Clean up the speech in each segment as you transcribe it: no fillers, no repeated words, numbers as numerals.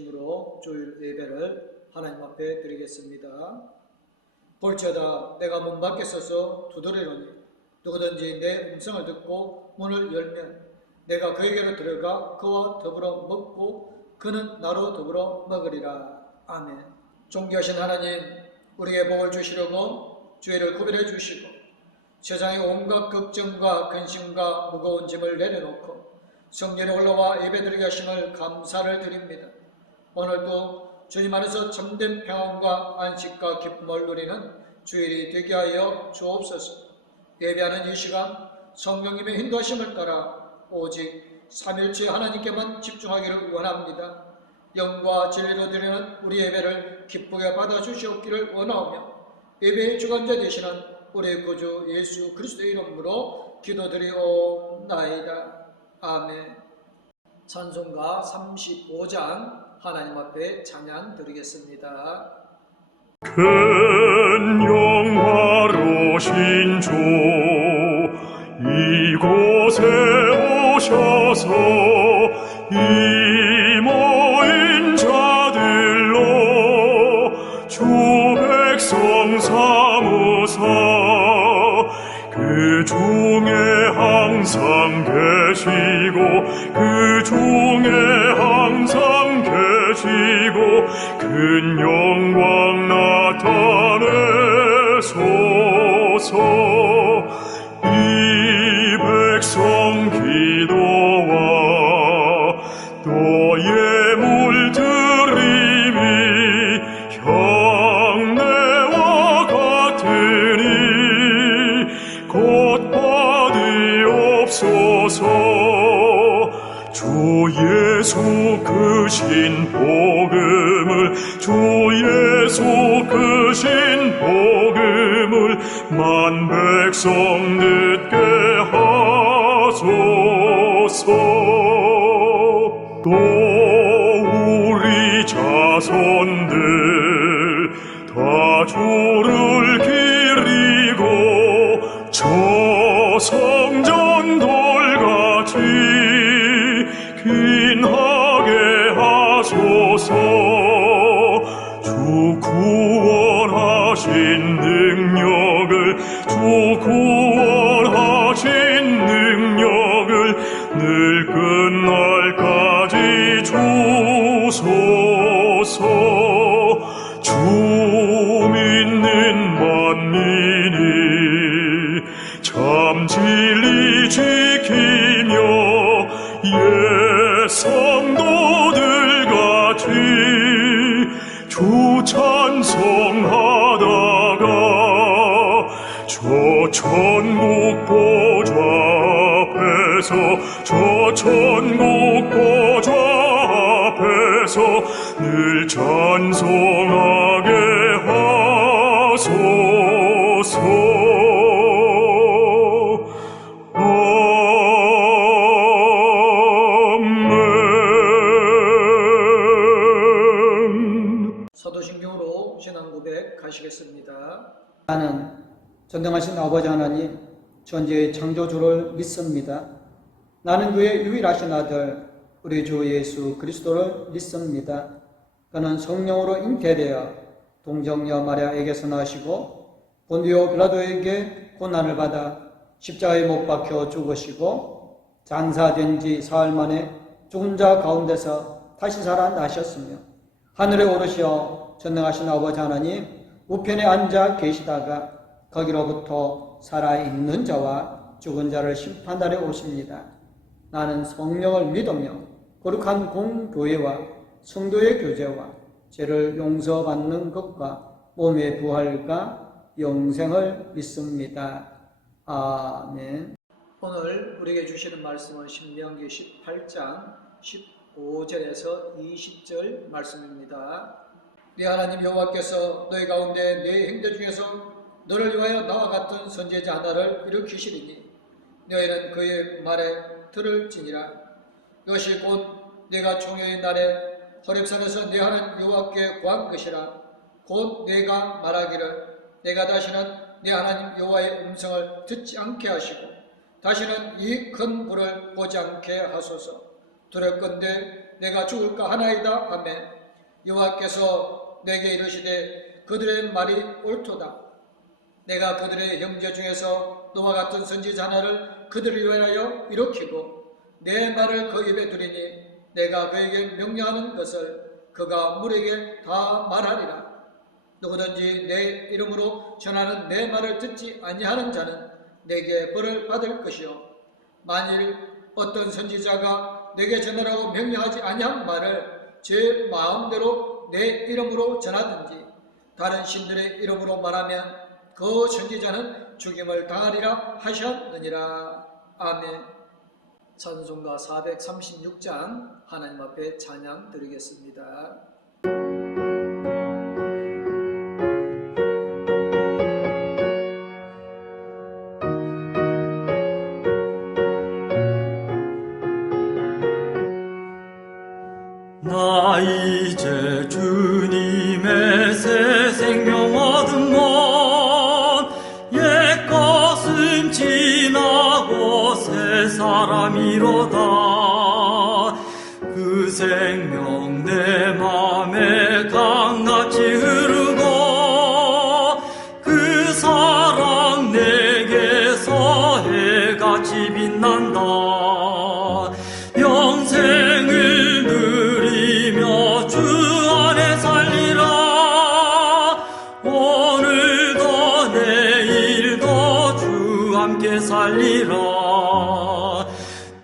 중심으로 주일 예배를 하나님 앞에 드리겠습니다. 볼지어다 내가 문 밖에 서서 두드리노니 누구든지 내 음성을 듣고 문을 열면 내가 그에게로 들어가 그와 더불어 먹고 그는 나로 더불어 먹으리라. 아멘. 존귀하신 하나님, 우리에게 복을 주시려고 죄를 구별해 주시고 세상의 온갖 걱정과 근심과 무거운 짐을 내려놓고 성전에 올라와 예배드리게 하심을 감사를 드립니다. 오늘도 주님 안에서 참된 평안과 안식과 기쁨을 누리는 주일이 되게 하여 주옵소서. 예배하는 이 시간 성령님의 인도하심을 따라 오직 삼일체 하나님께만 집중하기를 원합니다. 영과 진리로 드리는 우리 예배를 기쁘게 받아주시옵기를 원하오며 예배의 주관자 되시는 우리 구주 예수 그리스도의 이름으로 기도드리옵나이다. 아멘. 찬송가 35장 하나님 앞에 찬양 드리겠습니다. 큰 영화로신 주 이곳에 오셔서 이 모인 자들로 주 백성 삼으사 그 중에 항상 계시고 그 중에 항상 계시고 큰 영광 나타내소서. 이 백성 기도와 또 예물 드림이 향내와 같으니 곧 받으옵소서. 주 예수 크신 복음을 주 예수 크신 복음을 만 백성 듣게 하소서. 또 우리 자손들 다 주를 기리고 저 성전돌같이 귀하게 하소서. 주 구원하신 능력을 주 구원하신 능력을 늘 끝날까지 주소서. 주 믿는 만민이 참 진리 지키며 성도들같이 주 찬송하다가 저 천국 보좌 앞에서 저 천국 보좌 앞에서 늘 찬송하게 하소서. 사도신경으로 신앙 고백 가시겠습니다. 나는 전능하신 아버지 하나님 전지의 창조주를 믿습니다. 나는 그의 유일하신 아들 우리 주 예수 그리스도를 믿습니다. 그는 성령으로 잉태되어 동정녀 마리아에게서 나시고 본디오 빌라도에게 고난을 받아 십자가에 못 박혀 죽으시고 장사된 지 사흘 만에 죽은 자 가운데서 다시 살아나셨으며 하늘에 오르시어 전능하신 아버지 하나님 우편에 앉아 계시다가 거기로부터 살아있는 자와 죽은 자를 심판하러 오십니다. 나는 성령을 믿으며 거룩한 공교회와 성도의 교제와 죄를 용서받는 것과 몸의 부활과 영생을 믿습니다. 아멘. 오늘 우리에게 주시는 말씀은 신명기 18장 15절에서 20절 말씀입니다. 네 하나님 여호와께서 너희 가운데 네 형제 중에서 너를 위하여 나와 같은 선지자 하나를 일으키시리니 너희는 그의 말에 들을지니라. 이것이 곧 내가 총회의 날에 호렙산에서 네 하나님 여호와께 구한 것이라. 곧 내가 말하기를 내가 다시는 네 하나님 여호와의 음성을 듣지 않게 하시고 다시는 이 큰 불을 보지 않게 하소서. 두렵건대 내가 죽을까 하나이다 하매 여호와께서 내게 이르시되 그들의 말이 옳도다. 내가 그들의 형제 중에서 너와 같은 선지자 하나를 그들을 위하여 일으키고 내 말을 그 입에 두리니 내가 그에게 명령하는 것을 그가 무리에게 다 말하리라. 누구든지 내 이름으로 전하는 내 말을 듣지 아니하는 자는 내게 벌을 받을 것이요 만일 어떤 선지자가 내게 전하라고 명령하지 아니한 말을 제 마음대로 내 이름으로 전하든지 다른 신들의 이름으로 말하면 그 선지자는 죽임을 당하리라 하셨느니라. 아멘. 찬송가 436장 하나님 앞에 찬양 드리겠습니다. 나 이제 주님의 새 생명 얻은 몸 옛것은 지나고 새 사람이로다. 그 생명 내 맘에 강같이 흐르고 그 사랑 내게서 해같이 빛난다. 영생을 누리며 주 안에 살리라. 오늘도 내일도 주 함께 살리라.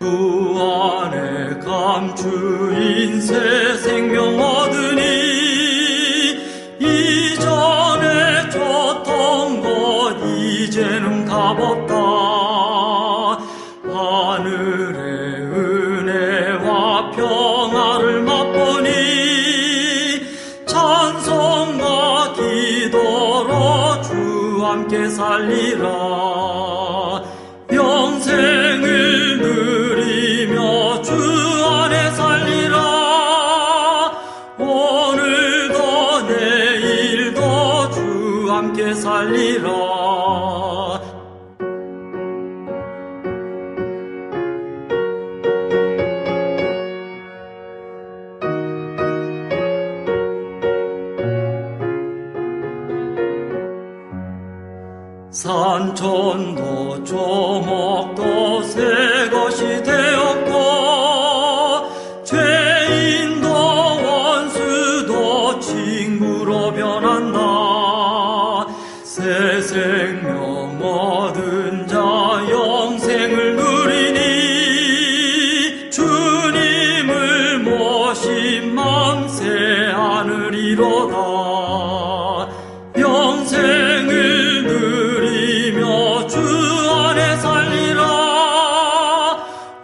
주 안에 감추인 새 생명 얻으니 이전에 줬던 것 이제는 값없다. 하늘의 은혜와 평화를 맛보니 찬송과 기도로 주 함께 살리라. 영생을 누리며 주 안에 살리라. 오늘도 내일도 주 함께 살리라. 산천도 조목도 새 것이 되었고 죄인도 원수도 친구로 변한다. 새 생명 얻은 자 영생을 누리니 주님을 모신 맘 새 하늘이로다. 영생을 누리며 주 안에 살리라.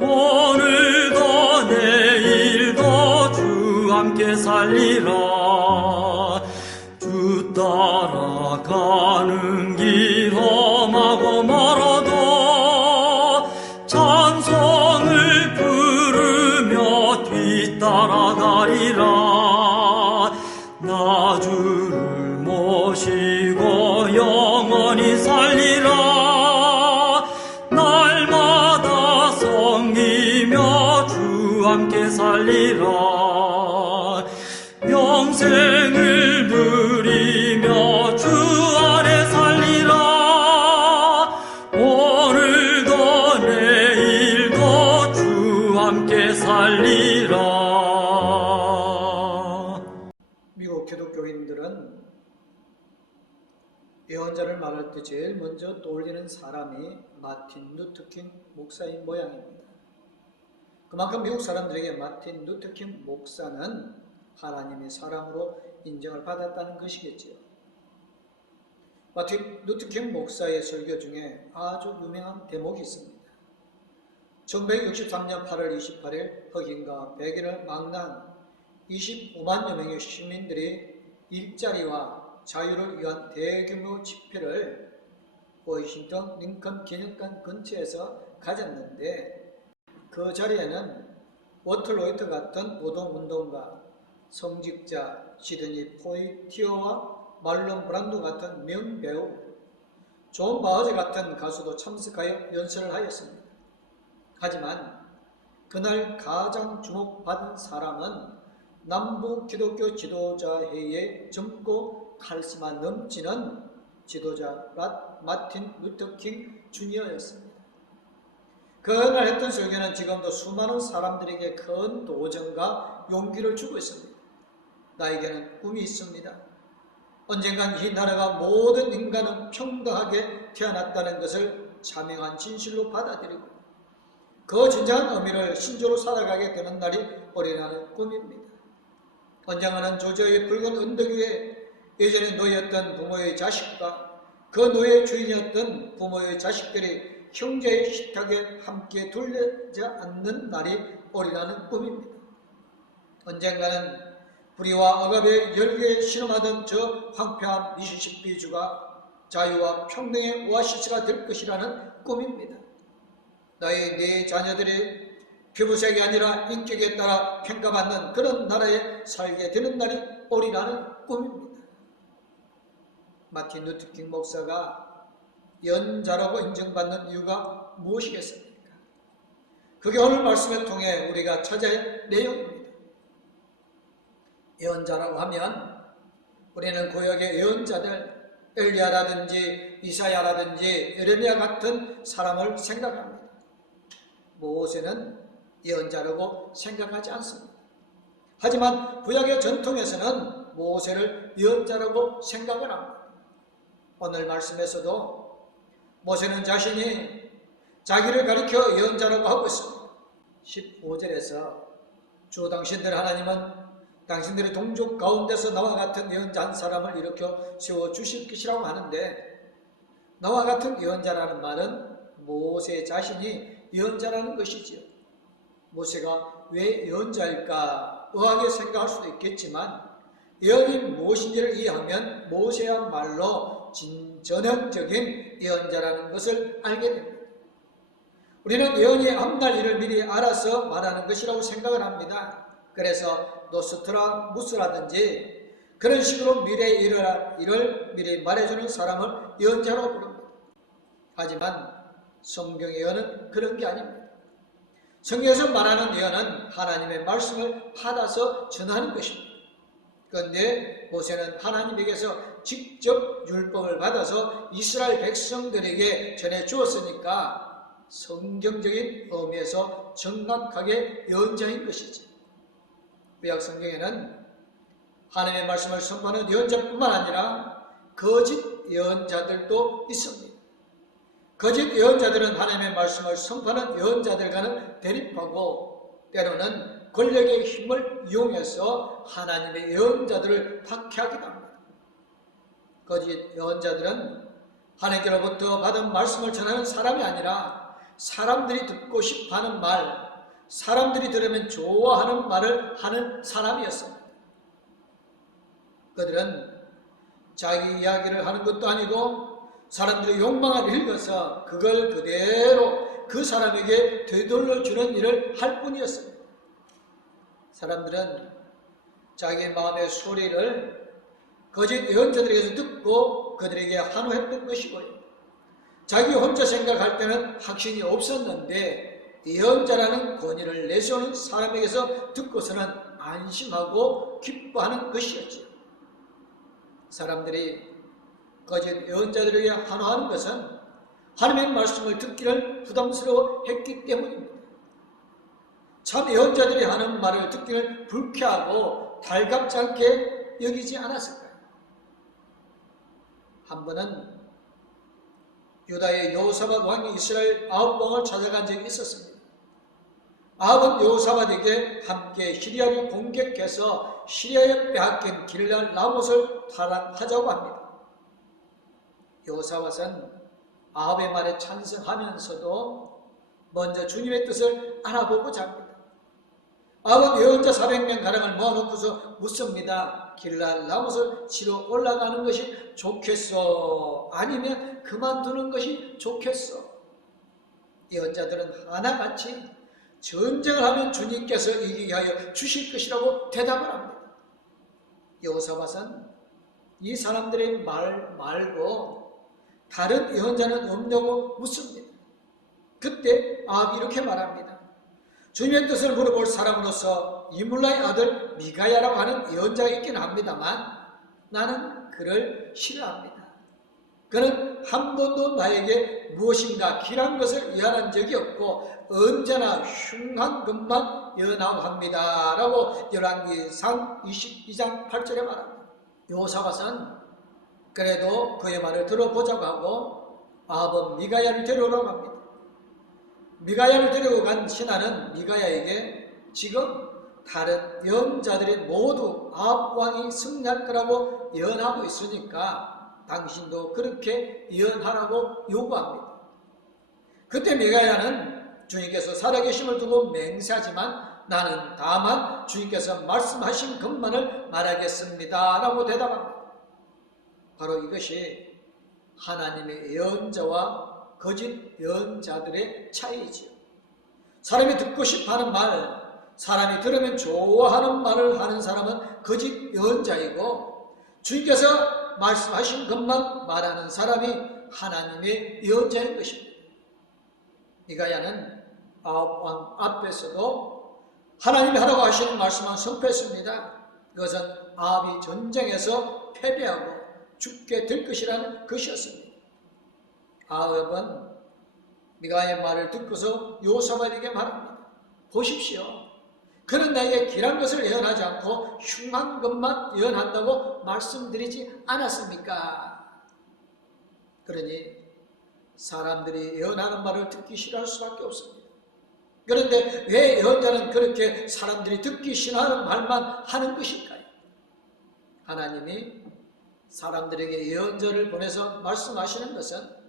오늘도 내일도 주 함께 살리라. 주 따라가는 길 험하고 멀어도 찬송을 부르며 뒤따라가리라. 나 주를 모시고 영원히 살리라. 날마다 섬기며 주 함께 살리라. 영생을 누리며 주 안에 살리라. 오늘도 내일도 주 함께 살리라. 미국 기독교인들은 예언자를 말할 때 제일 먼저 떠올리는 사람이 마틴 루터킹 목사인 모양입니다. 그만큼 미국 사람들에게 마틴 루터킹 목사는 하나님의 사람으로 인정을 받았다는 것이겠지요. 마틴 루터킹 목사의 설교 중에 아주 유명한 대목이 있습니다. 1963년 8월 28일 흑인과 백인을 망라한 25만여 명의 시민들이 일자리와 자유를 위한 대규모 집회를 워싱턴 링컨 기념관 근처에서 가졌는데 그 자리에는 워터 로이터 같은 노동운동가, 성직자 시드니 포이티어와 말론 브란도 같은 명배우, 존 바우저 같은 가수도 참석하여 연설을 하였습니다. 하지만 그날 가장 주목받은 사람은 남부 기독교 지도자회의 젊고 카리스마 넘치는 지도자 마틴 루터 킹 주니어였습니다. 그날 했던 설교는 지금도 수많은 사람들에게 큰 도전과 용기를 주고 있습니다. 나에게는 꿈이 있습니다. 언젠간 이 나라가 모든 인간은 평등하게 태어났다는 것을 자명한 진실로 받아들이고 그 진정한 의미를 신조로 살아가게 되는 날이 어린아이의 꿈입니다. 언젠가는 조지아의 붉은 언덕 위에 예전에 노예였던 부모의 자식과 그 노예의 주인이었던 부모의 자식들이 형제의 식탁에 함께 둘러지 않는 날이 어린아이의 꿈입니다. 언젠가는 불의와 억압의 열기에 신음하던 저 황폐한 미시시피주가 자유와 평등의 오아시스가 될 것이라는 꿈입니다. 나의 네 자녀들이 피부색이 아니라 인격에 따라 평가받는 그런 나라에 살게 되는 날이 어린아이의 꿈입니다. 마틴 루터 킹 목사가 연자라고 인정받는 이유가 무엇이겠습니까? 그게 오늘 말씀을 통해 우리가 찾아야 할 내용입니다. 예언자라고 하면 우리는 구약의 예언자들 엘리야라든지 이사야라든지 예레미야 같은 사람을 생각합니다. 모세는 예언자라고 생각하지 않습니다. 하지만 구약의 전통에서는 모세를 예언자라고 생각을 합니다. 오늘 말씀에서도 모세는 자신이 자기를 가리켜 예언자라고 하고 있습니다. 15절에서 주 당신들 하나님은 당신들의 동족 가운데서 나와 같은 예언자 한 사람을 일으켜 세워주실 것이라고 하는데 나와 같은 예언자라는 말은 모세 자신이 예언자라는 것이지요. 모세가 왜 예언자일까 의아하게 생각할 수도 있겠지만 예언이 무엇인지를 이해하면 모세야말로 전형적인 예언자라는 것을 알게 됩니다. 우리는 예언이 앞날 일을 미리 알아서 말하는 것이라고 생각을 합니다. 그래서 노스트라무스라든지 그런 식으로 미래에 일어날 일을 미리 말해주는 사람을 예언자라고 부릅니다. 하지만 성경의 예언은 그런 게 아닙니다. 성경에서 말하는 예언은 하나님의 말씀을 받아서 전하는 것입니다. 그런데 모세는 하나님에게서 직접 율법을 받아서 이스라엘 백성들에게 전해 주었으니까 성경적인 의미에서 정확하게 예언자인 것이지. 구약 성경에는 하나님의 말씀을 선포하는 예언자뿐만 아니라 거짓 예언자들도 있습니다. 거짓 예언자들은 하나님의 말씀을 선포하는 예언자들과는 대립하고 때로는 권력의 힘을 이용해서 하나님의 예언자들을 박해하기도 합니다. 거짓 예언자들은 하나님께로부터 받은 말씀을 전하는 사람이 아니라 사람들이 듣고 싶어하는 말, 사람들이 들으면 좋아하는 말을 하는 사람이었습니다. 그들은 자기 이야기를 하는 것도 아니고 사람들의 욕망을 읽어서 그걸 그대로 그 사람에게 되돌려 주는 일을 할 뿐이었습니다. 사람들은 자기 마음의 소리를 거짓 예언자들에게서 듣고 그들에게 한호했던 것이고요. 자기 혼자 생각할 때는 확신이 없었는데 예언자라는 권위를 내세우는 사람에게서 듣고서는 안심하고 기뻐하는 것이었죠. 사람들이 거짓 예언자들에게 한호하는 것은 하나님의 말씀을 듣기를 부담스러워했기 때문입니다. 참 예언자들이 하는 말을 듣기를 불쾌하고 달갑지 않게 여기지 않았을까요? 한 번은 유다의 여호사밧 왕이 이스라엘 아합 왕을 찾아간 적이 있었습니다. 아합은 여호사밧에게 함께 시리아를 공격해서 시리아에 빼앗긴 길랄 라못을 탈환하자고 합니다. 여호사밧은 아합의 말에 찬성하면서도 먼저 주님의 뜻을 알아보고자 합니다. 아합은 예언자 400명 가량을 모아놓고서 묻습니다. 길랄 라못을 치러 올라가는 것이 좋겠어? 아니면 그만두는 것이 좋겠어? 예언자들은 하나같이 전쟁을 하면 주님께서 이기게 하여 주실 것이라고 대답을 합니다. 여호사밧은 이 사람들의 말 말고 다른 예언자는 없냐고 묻습니다. 그때 아합이 이렇게 말합니다. 주님의 뜻을 물어볼 사람으로서 이물라의 아들 미가야라고 하는 예언자가 있긴 합니다만 나는 그를 싫어합니다. 그는 한 번도 나에게 무엇인가 길한 것을 예언한 적이 없고 언제나 흉한 것만 예언하고 합니다. 라고 열왕기상 22장 8절에 말합니다. 요사밧은 그래도 그의 말을 들어보자고 하고 아합은 미가야를 데려오라고 합니다. 미가야를 데리고 간 신하는 미가야에게 지금 다른 예언자들이 모두 아합 왕이 승리할 거라고 예언하고 있으니까 당신도 그렇게 예언하라고 요구합니다. 그때 미가야는 주님께서 살아계심을 두고 맹세하지만 나는 다만 주님께서 말씀하신 것만을 말하겠습니다. 라고 대답합니다. 바로 이것이 하나님의 예언자와 거짓 예언자들의 차이지요. 사람이 듣고 싶어하는 말, 사람이 들으면 좋아하는 말을 하는 사람은 거짓 예언자이고 주님께서 말씀하신 것만 말하는 사람이 하나님의 예언자인 것입니다. 미가야는 아합 왕 앞에서도 하나님이 하라고 하시는 말씀만 선포했습니다. 그것은 아합이 전쟁에서 패배하고 죽게 될 것이라는 것이었습니다. 아합은 미가야의 말을 듣고서 요사밧에게 말합니다. 보십시오. 그는 나에게 길한 것을 예언하지 않고 흉한 것만 예언한다고 말씀드리지 않았습니까? 그러니 사람들이 예언하는 말을 듣기 싫어할 수밖에 없습니다. 그런데 왜 예언자는 그렇게 사람들이 듣기 싫어하는 말만 하는 것일까요? 하나님이 사람들에게 예언자를 보내서 말씀하시는 것은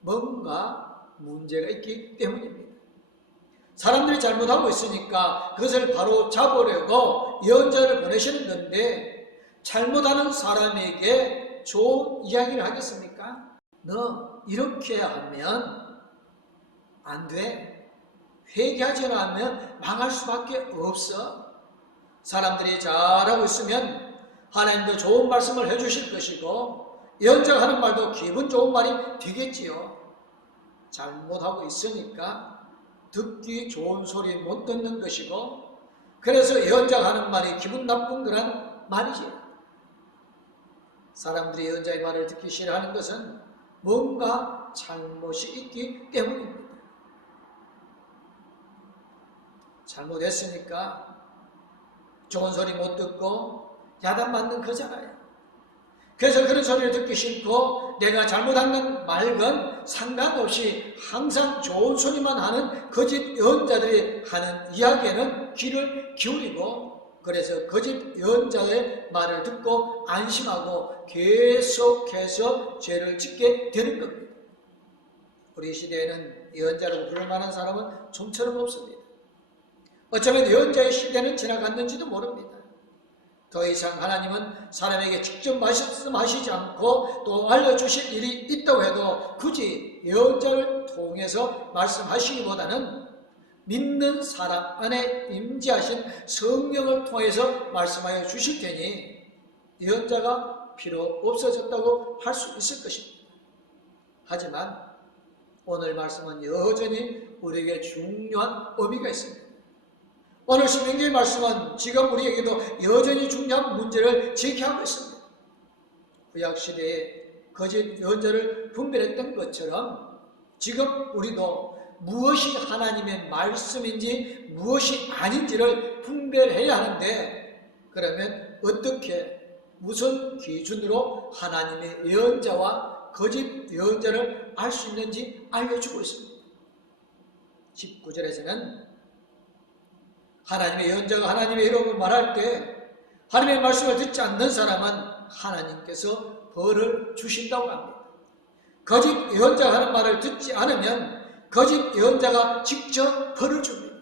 뭔가 문제가 있기 때문입니다. 사람들이 잘못하고 있으니까 그것을 바로 잡으려고 예언자를 보내시는 건데 잘못하는 사람에게 좋은 이야기를 하겠습니까? 너 이렇게 하면 안 돼. 회개하지 않으면 망할 수밖에 없어. 사람들이 잘하고 있으면 하나님도 좋은 말씀을 해주실 것이고 예언자가 하는 말도 기분 좋은 말이 되겠지요. 잘못하고 있으니까 듣기 좋은 소리 못 듣는 것이고 그래서 예언자가 하는 말이 기분 나쁜 거란 말이지. 사람들이 예언자의 말을 듣기 싫어하는 것은 뭔가 잘못이 있기 때문입니다. 잘못했으니까 좋은 소리 못 듣고 야단맞는 거잖아요. 그래서 그런 소리를 듣기 싫고 내가 잘못한 건 말건 상관없이 항상 좋은 소리만 하는 거짓 예언자들이 하는 이야기에는 귀를 기울이고 그래서 거짓 예언자의 말을 듣고 안심하고 계속해서 죄를 짓게 되는 겁니다. 우리 시대에는 예언자라고 부를 만한 사람은 좀처럼 없습니다. 어쩌면 예언자의 시대는 지나갔는지도 모릅니다. 더 이상 하나님은 사람에게 직접 말씀하시지 않고 또 알려주실 일이 있다고 해도 굳이 예언자를 통해서 말씀하시기보다는 믿는 사람 안에 임재하신 성령을 통해서 말씀하여 주실 테니 예언자가 필요 없어졌다고 할 수 있을 것입니다. 하지만 오늘 말씀은 여전히 우리에게 중요한 의미가 있습니다. 오늘 신명기의 말씀은 지금 우리에게도 여전히 중요한 문제를 제기하고 있습니다. 구약시대에 거짓 예언자를 분별했던 것처럼 지금 우리도 무엇이 하나님의 말씀인지 무엇이 아닌지를 분별해야 하는데 그러면 어떻게 무슨 기준으로 하나님의 예언자와 거짓 예언자를 알 수 있는지 알려주고 있습니다. 19절에서는 하나님의 예언자가 하나님의 이름을 말할 때 하나님의 말씀을 듣지 않는 사람은 하나님께서 벌을 주신다고 합니다. 거짓 예언자가 하는 말을 듣지 않으면 거짓 예언자가 직접 벌을 줍니다.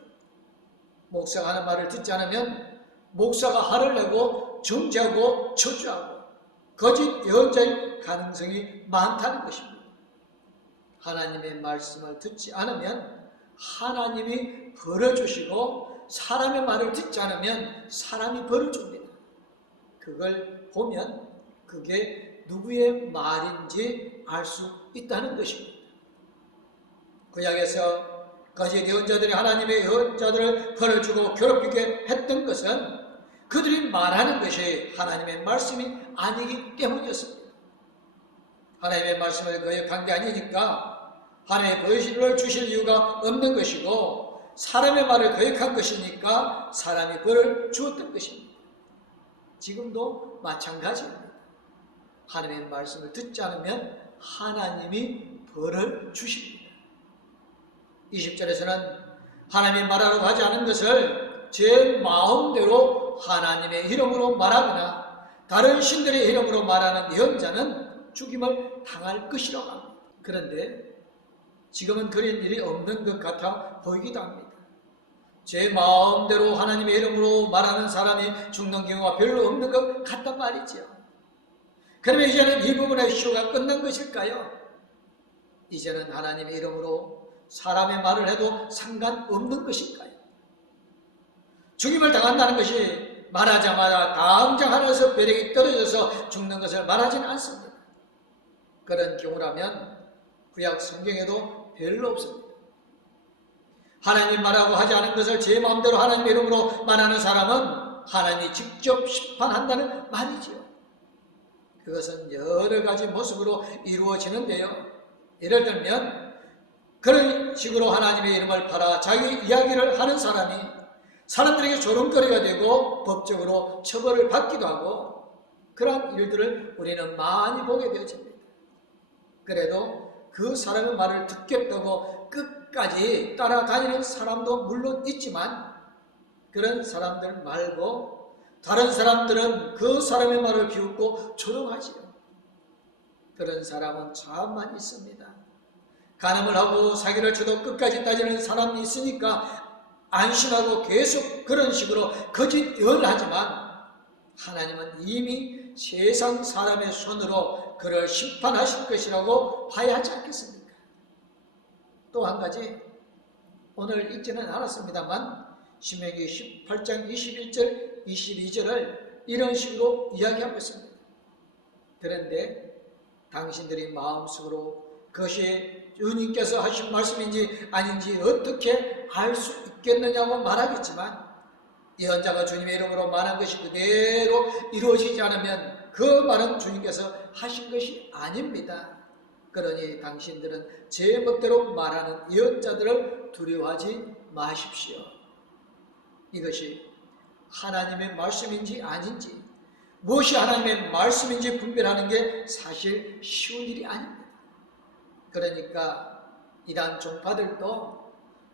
목사가 하는 말을 듣지 않으면 목사가 화를 내고 정죄하고 저주하고 거짓 예언자일 가능성이 많다는 것입니다. 하나님의 말씀을 듣지 않으면 하나님이 벌을 주시고 사람의 말을 듣지 않으면 사람이 벌을 줍니다. 그걸 보면 그게 누구의 말인지 알 수 있다는 것입니다. 구약에서 거짓 예언자들이 하나님의 예언자들을 벌을 주고 괴롭히게 했던 것은 그들이 말하는 것이 하나님의 말씀이 아니기 때문이었습니다. 하나님의 말씀을 거역한 게 아니니까 하나님의 벌을 주실 이유가 없는 것이고, 사람의 말을 거역한 것이니까 사람이 벌을 주었던 것입니다. 지금도 마찬가지입니다. 하나님의 말씀을 듣지 않으면 하나님이 벌을 주십니다. 20절에서는 하나님이 말하라고 하지 않은 것을 제 마음대로 하나님의 이름으로 말하거나 다른 신들의 이름으로 말하는 예언자는 죽임을 당할 것이라고 합니다. 그런데 지금은 그런 일이 없는 것 같아 보이기도 합니다. 제 마음대로 하나님의 이름으로 말하는 사람이 죽는 경우가 별로 없는 것 같단 말이죠. 그러면 이제는 이 부분의 이슈가 끝난 것일까요? 이제는 하나님의 이름으로 사람의 말을 해도 상관없는 것일까요? 죽임을 당한다는 것이 말하자마자 당장 하늘에서 벼락이 떨어져서 죽는 것을 말하지는 않습니다. 그런 경우라면 구약 성경에도 별로 없습니다. 하나님 말하고 하지 않은 것을 제 마음대로 하나님 이름으로 말하는 사람은 하나님이 직접 심판한다는 말이지요. 그것은 여러 가지 모습으로 이루어지는데요. 예를 들면 그런 식으로 하나님의 이름을 팔아 자기 이야기를 하는 사람이 사람들에게 조롱거리가 되고 법적으로 처벌을 받기도 하고, 그런 일들을 우리는 많이 보게 되어집니다. 그래도 그 사람의 말을 듣겠다고 끝까지 따라다니는 사람도 물론 있지만, 그런 사람들 말고 다른 사람들은 그 사람의 말을 비웃고 조롱하지요. 그런 사람은 참 많이 있습니다. 간음을 하고 사기를 쳐도 끝까지 따지는 사람이 있으니까 안심하고 계속 그런 식으로 거짓 예언을 하지만, 하나님은 이미 세상 사람의 손으로 그를 심판하실 것이라고 봐야 하지 않겠습니까? 또 한 가지, 오늘 읽지는 않았습니다만 신명기 18장 21절 22절을 이런 식으로 이야기하고 있습니다. 그런데 당신들이 마음속으로 그것이 주님께서 하신 말씀인지 아닌지 어떻게 알 수 있겠느냐고 말하겠지만, 예언자가 주님의 이름으로 말한 것이 그대로 이루어지지 않으면 그 말은 주님께서 하신 것이 아닙니다. 그러니 당신들은 제 멋대로 말하는 예언자들을 두려워하지 마십시오. 이것이 하나님의 말씀인지 아닌지, 무엇이 하나님의 말씀인지 분별하는 게 사실 쉬운 일이 아닙니다. 그러니까 이단 종파들도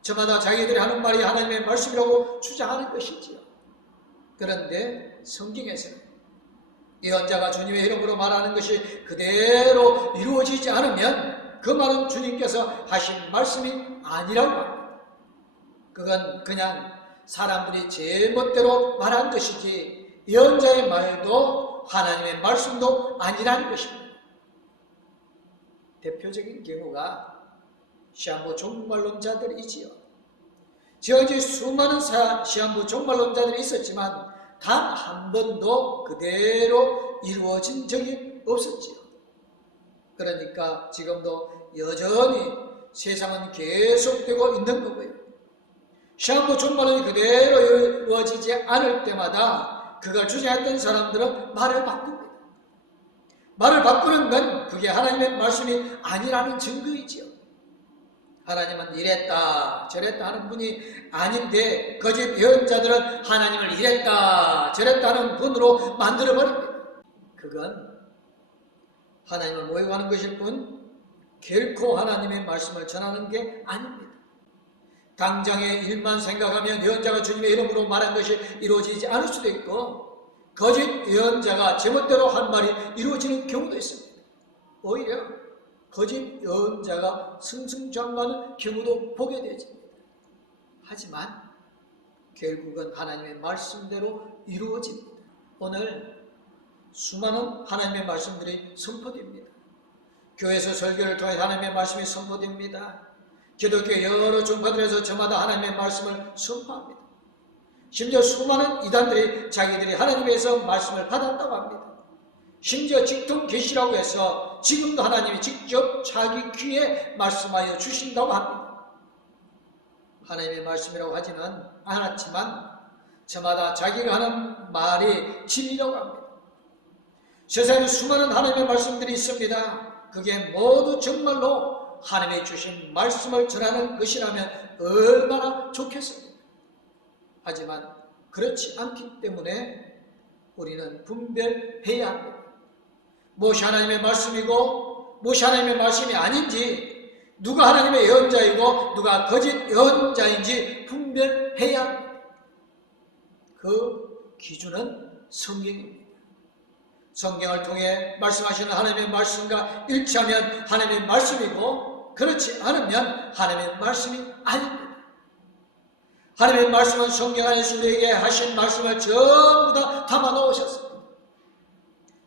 저마다 자기들이 하는 말이 하나님의 말씀이라고 주장하는 것이지요. 그런데 성경에서는 예언자가 주님의 이름으로 말하는 것이 그대로 이루어지지 않으면 그 말은 주님께서 하신 말씀이 아니라고 합니다. 그건 그냥 사람들이 제 멋대로 말한 것이지 예언자의 말도 하나님의 말씀도 아니라는 것입니다. 대표적인 경우가 시한부 종말론자들이지요. 지금까지 수많은 시한부 종말론자들이 있었지만 단 한 번도 그대로 이루어진 적이 없었지요. 그러니까 지금도 여전히 세상은 계속되고 있는 거고요. 시한부 종말론이 그대로 이루어지지 않을 때마다 그걸 주장했던 사람들은 말을 바꿉니다. 말을 바꾸는 건 그게 하나님의 말씀이 아니라는 증거이지요. 하나님은 이랬다 저랬다 하는 분이 아닌데 거짓 예언자들은 하나님을 이랬다 저랬다 하는 분으로 만들어버립니다. 그건 하나님을 모욕하는 것일 뿐 결코 하나님의 말씀을 전하는 게 아닙니다. 당장의 일만 생각하면 예언자가 주님의 이름으로 말한 것이 이루어지지 않을 수도 있고, 거짓 예언자가 제멋대로 한 말이 이루어지는 경우도 있습니다. 오히려 거짓 예언자가 승승장구하는 경우도 보게 되집니다. 하지만 결국은 하나님의 말씀대로 이루어집니다. 오늘 수많은 하나님의 말씀들이 선포됩니다. 교회에서 설교를 통해 하나님의 말씀이 선포됩니다. 기독교 여러 종파들에서 저마다 하나님의 말씀을 선포합니다. 심지어 수많은 이단들이 자기들이 하나님에서 말씀을 받았다고 합니다. 심지어 직통 계시라고 해서 지금도 하나님이 직접 자기 귀에 말씀하여 주신다고 합니다. 하나님의 말씀이라고 하지는 않았지만 저마다 자기가 하는 말이 진리라고 합니다. 세상에 수많은 하나님의 말씀들이 있습니다. 그게 모두 정말로 하나님이 주신 말씀을 전하는 것이라면 얼마나 좋겠습니까? 하지만 그렇지 않기 때문에 우리는 분별해야 합니다. 무엇이 하나님의 말씀이고 무엇이 하나님의 말씀이 아닌지, 누가 하나님의 예언자이고 누가 거짓 예언자인지 분별해야 합니다. 그 기준은 성경입니다. 성경을 통해 말씀하시는 하나님의 말씀과 일치하면 하나님의 말씀이고 그렇지 않으면 하나님의 말씀이 아닙니다. 하나님의 말씀은 성경 안에서 우리에게 하신 말씀을 전부 다 담아 놓으셨습니다.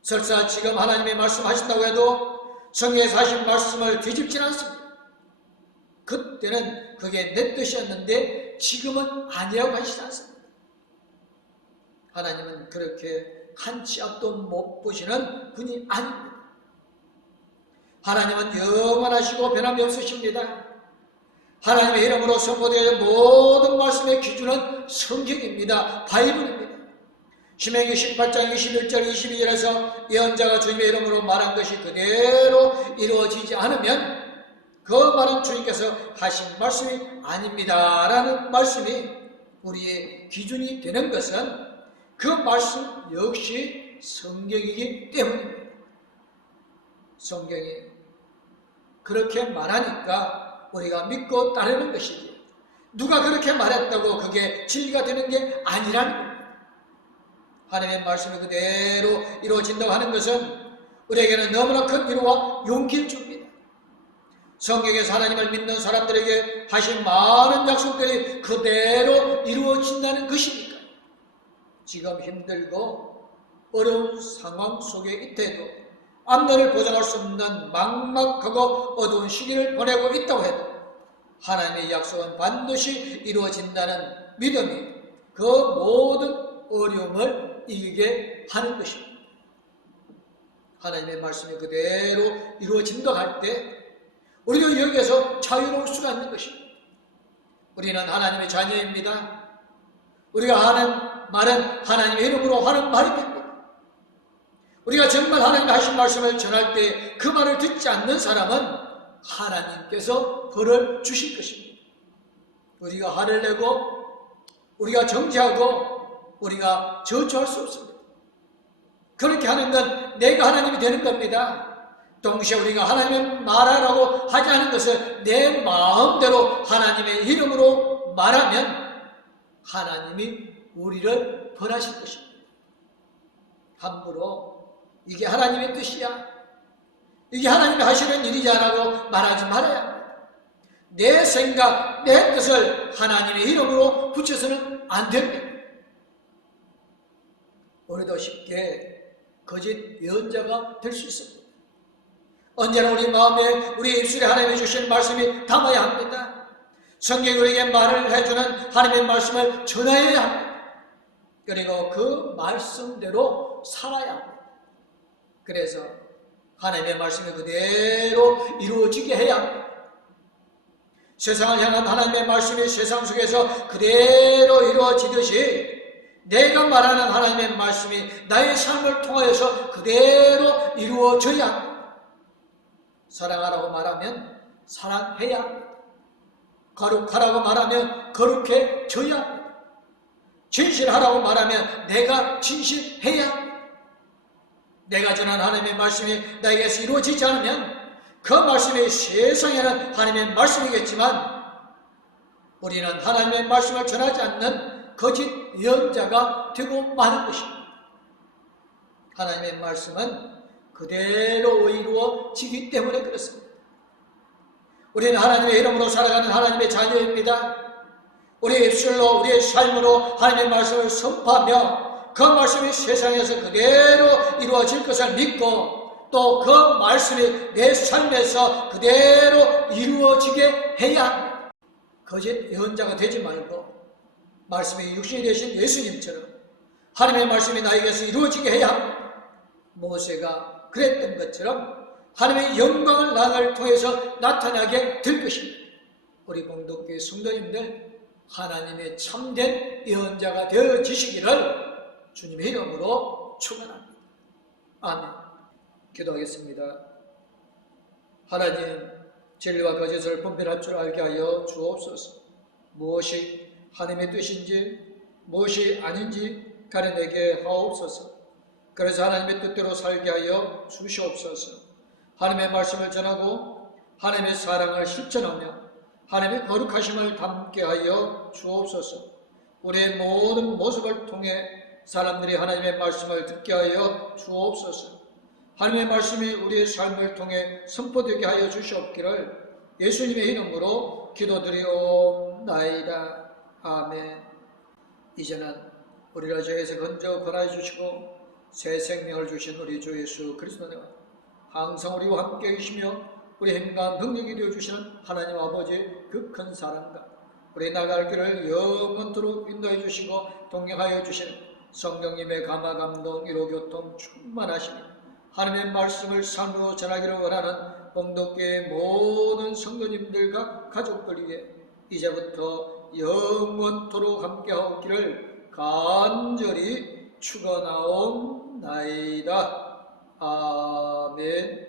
설사 지금 하나님의 말씀 하신다고 해도 성경에서 하신 말씀을 뒤집지는 않습니다. 그때는 그게 내 뜻이었는데 지금은 아니라고 하시지 않습니다. 하나님은 그렇게 한 치 앞도 못 보시는 분이 아닙니다. 하나님은 영원하시고 변함이 없으십니다. 하나님의 이름으로 선포되는 모든 말씀의 기준은 성경입니다. 바이블입니다. 신명기 18장 21절 22절에서 예언자가 주님의 이름으로 말한 것이 그대로 이루어지지 않으면 그 말은 주님께서 하신 말씀이 아닙니다 라는 말씀이 우리의 기준이 되는 것은 그 말씀 역시 성경이기 때문입니다. 성경이 그렇게 말하니까 우리가 믿고 따르는 것이지, 누가 그렇게 말했다고 그게 진리가 되는 게 아니라는 겁니다. 하나님의 말씀이 그대로 이루어진다고 하는 것은 우리에게는 너무나 큰 위로와 용기를 줍니다. 성경에서 하나님을 믿는 사람들에게 하신 많은 약속들이 그대로 이루어진다는 것이니까 지금 힘들고 어려운 상황 속에 있대도 앞날을 보장할 수 없는 막막하고 어두운 시기를 보내고 있다고 해도 하나님의 약속은 반드시 이루어진다는 믿음이 그 모든 어려움을 이기게 하는 것입니다. 하나님의 말씀이 그대로 이루어진다고 할 때 우리도 여기에서 자유로울 수가 있는 것입니다. 우리는 하나님의 자녀입니다. 우리가 하는 말은 하나님의 이름으로 하는 말이 됩니다. 우리가 정말 하나님이 하신 말씀을 전할 때 그 말을 듣지 않는 사람은 하나님께서 벌을 주실 것입니다. 우리가 화를 내고 우리가 정죄하고 우리가 저주할 수 없습니다. 그렇게 하는 건 내가 하나님이 되는 겁니다. 동시에 우리가 하나님의 말하라고 하지 않은 것을 내 마음대로 하나님의 이름으로 말하면 하나님이 우리를 벌하실 것입니다. 함부로 이게 하나님의 뜻이야, 이게 하나님이 하시는 일이자라고 말하지 말아야 합니다. 내 생각, 내 뜻을 하나님의 이름으로 붙여서는 안 됩니다. 우리도 쉽게 거짓 예언자가 될 수 있습니다. 언제나 우리 마음에, 우리 입술에 하나님이 주신 말씀이 담아야 합니다. 성경이 우리에게 말을 해주는 하나님의 말씀을 전해야 합니다. 그리고 그 말씀대로 살아야 합니다. 그래서 하나님의 말씀이 그대로 이루어지게 해야 합니다. 세상을 향한 하나님의 말씀이 세상 속에서 그대로 이루어지듯이 내가 말하는 하나님의 말씀이 나의 삶을 통하여서 그대로 이루어져야 합니다. 사랑하라고 말하면 사랑해야 합니다. 거룩하라고 말하면 거룩해져야 합니다. 진실하라고 말하면 내가 진실해야 합니다. 내가 전한 하나님의 말씀이 나에게서 이루어지지 않으면 그 말씀이 세상에는 하나님의 말씀이겠지만 우리는 하나님의 말씀을 전하지 않는 거짓 예언자가 되고 마는 것입니다. 하나님의 말씀은 그대로 이루어지기 때문에 그렇습니다. 우리는 하나님의 이름으로 살아가는 하나님의 자녀입니다. 우리의 입술로, 우리의 삶으로 하나님의 말씀을 선포하며 그 말씀이 세상에서 그대로 이루어질 것을 믿고 또 그 말씀이 내 삶에서 그대로 이루어지게 해야 합니다. 거짓 예언자가 되지 말고 말씀이 육신이 되신 예수님처럼 하나님의 말씀이 나에게서 이루어지게 해야 합니다. 모세가 그랬던 것처럼 하나님의 영광을 나를 통해서 나타나게 될 것입니다. 우리 공동교회 성도님들, 하나님의 참된 예언자가 되어지시기를 주님의 이름으로 축원합니다. 아멘. 기도하겠습니다. 하나님, 진리와 거짓을 분별할 줄 알게 하여 주옵소서. 무엇이 하나님의 뜻인지 무엇이 아닌지 가려내게 하옵소서. 그래서 하나님의 뜻대로 살게 하여 주시옵소서. 하나님의 말씀을 전하고 하나님의 사랑을 실천하며 하나님의 거룩하심을 담게 하여 주옵소서. 우리의 모든 모습을 통해 사람들이 하나님의 말씀을 듣게 하여 주옵소서. 하나님의 말씀이 우리의 삶을 통해 선포되게 하여 주시옵기를 예수님의 이름으로 기도드리옵나이다. 아멘. 이제는 우리를 죄에서 건져 권하여 주시고 새 생명을 주신 우리 주 예수 그리스도와 항상 우리와 함께 계시며 우리 힘과 능력이 되어주시는 하나님 아버지의 그 큰 사랑과 우리 나갈 길을 영원토록 인도해 주시고 동행하여 주시는 성령님의 감화 감동 위로 교통 충만하시며 하나님의 말씀을 삶으로 전하기를 원하는 봉독교의 모든 성도님들과 가족들 위해 이제부터 영원토록 함께하옵기를 간절히 축원하옵나이다. 아멘.